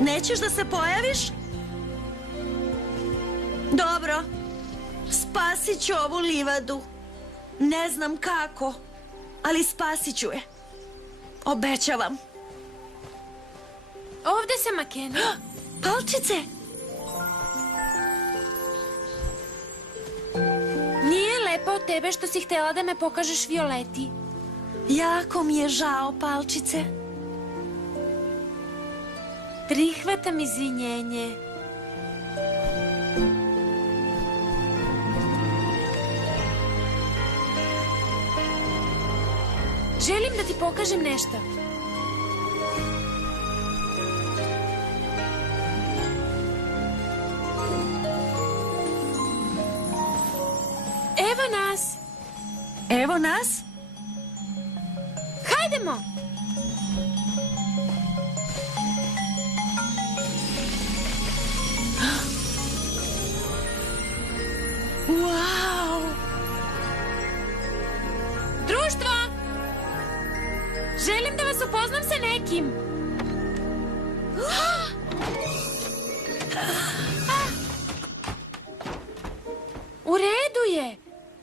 Nećeš da se pojaviš? Dobro. Spasit ću ovu livadu. Ne znam kako, ali spasit ću je. Obećavam. Ovde sam, Makena. Palčice! Nije lepo od tebe što si htela da me pokažeš Violeti. Jako mi je žao, Palčice. Prihvatam izvinjenje. Želim da ti pokažem nešto. Evo nas. Evo nas. Hajdemo. Wow! Društvo! Želim da vas upoznam sa nekim. U redu je.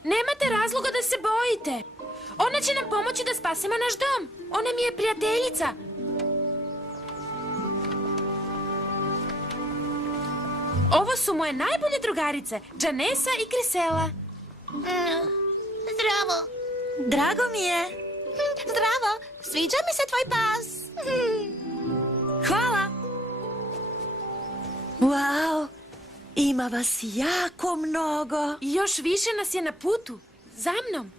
Nemate razloga da se bojite. Ona će nam pomoći da spasemo naš dom. Ona mi je prijateljica. Ovo su moje najbolje drugarice, Janessa i Grisela. Zdravo. Drago mi je. Zdravo. Sviđa mi se tvoj pas. Hvala. Wow! Ima vas jako mnogo. I još više nas je na putu. Za mnom.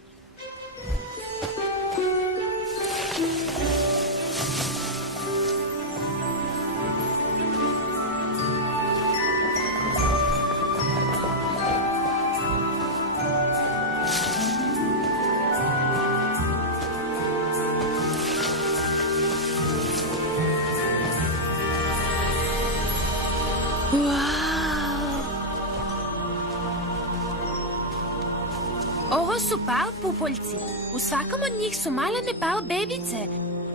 Ovo su pal pupoljci. U svakom od njih su malene pal bebice,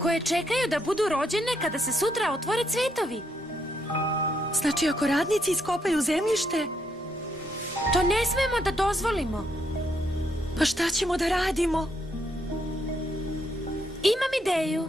koje čekaju da budu rođene kada se sutra otvore cvetovi. Znači, ako radnici iskopaju zemljište, To ne smemo da dozvolimo. pa šta ćemo da radimo? Imam ideju.